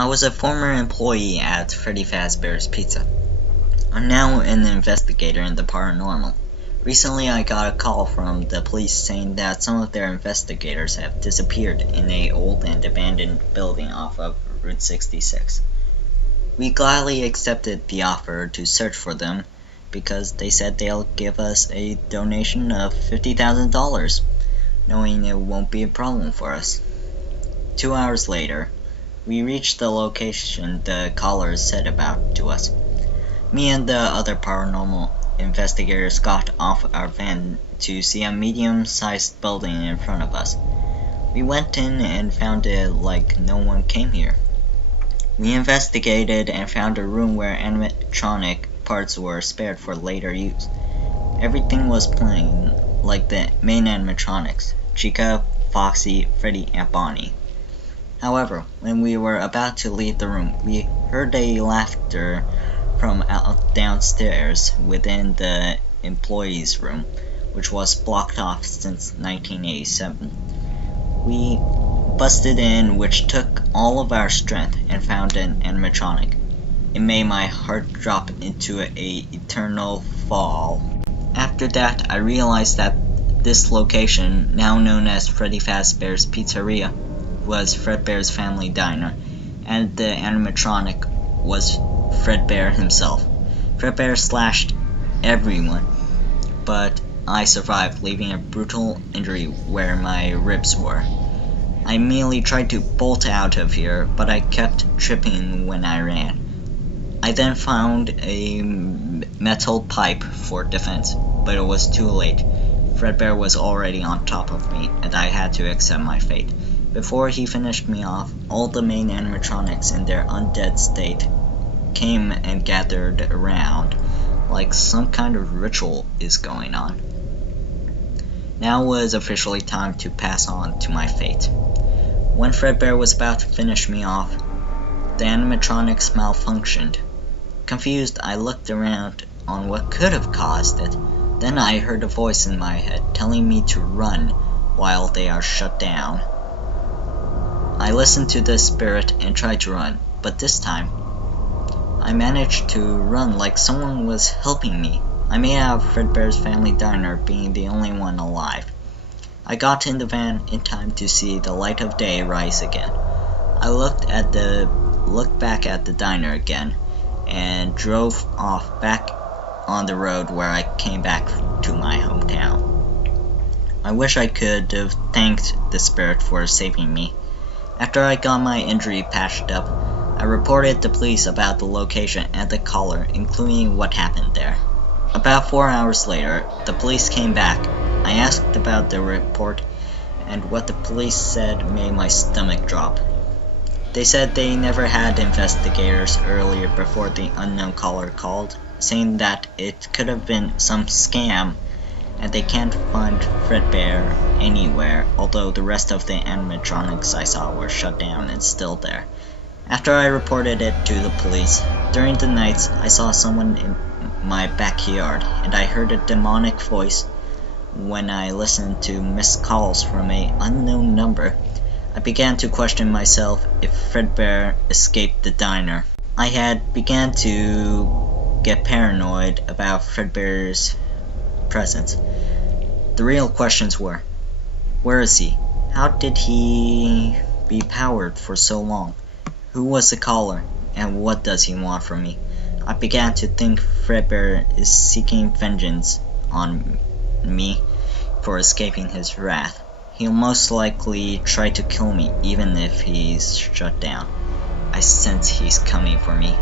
I was a former employee at Freddy Fazbear's Pizza. I'm now an investigator in the paranormal. Recently I got a call from the police saying that some of their investigators have disappeared in an old and abandoned building off of Route 66. We gladly accepted the offer to search for them because they said they'll give us a donation of $50,000, knowing it won't be a problem for us. 2 hours later, we reached the location the callers said about to us. Me and the other paranormal investigators got off our van to see a medium-sized building in front of us. We went in and found it like no one came here. We investigated and found a room where animatronic parts were spared for later use. Everything was playing like the main animatronics: Chica, Foxy, Freddy, and Bonnie. However, when we were about to leave the room, we heard a laughter from out downstairs within the employees' room, which was blocked off since 1987. We busted in, which took all of our strength, and found an animatronic. It made my heart drop into an eternal fall. After that, I realized that this location, now known as Freddy Fazbear's Pizzeria, was Fredbear's family diner, and the animatronic was Fredbear himself. Fredbear slashed everyone, but I survived, leaving a brutal injury where my ribs were. I immediately tried to bolt out of here, but I kept tripping when I ran. I then found a metal pipe for defense, but it was too late. Fredbear was already on top of me, and I had to accept my fate. Before he finished me off, all the main animatronics in their undead state came and gathered around, like some kind of ritual is going on. Now was officially time to pass on to my fate. When Fredbear was about to finish me off, the animatronics malfunctioned. Confused, I looked around on what could have caused it. Then I heard a voice in my head telling me to run while they are shut down. I listened to the spirit and tried to run, but this time, I managed to run like someone was helping me. I made out of Fredbear's family diner, being the only one alive. I got in the van in time to see the light of day rise again. I looked back at the diner again, and drove off back on the road where I came back to my hometown. I wish I could have thanked the spirit for saving me. After I got my injury patched up, I reported the police about the location and the caller, including what happened there. About 4 hours later, the police came back. I asked about the report, and what the police said made my stomach drop. They said they never had investigators earlier before the unknown caller called, saying that it could have been some scam, and they can't find Fredbear anywhere, although the rest of the animatronics I saw were shut down and still there. After I reported it to the police, during the nights I saw someone in my backyard, and I heard a demonic voice when I listened to missed calls from an unknown number. I began to question myself if Fredbear escaped the diner. I had began to get paranoid about Fredbear's presence. The real questions were, where is he? How did he be powered for so long? Who was the caller, and what does he want from me? I began to think Fredbear is seeking vengeance on me for escaping his wrath. He'll most likely try to kill me even if he's shut down. I sense he's coming for me.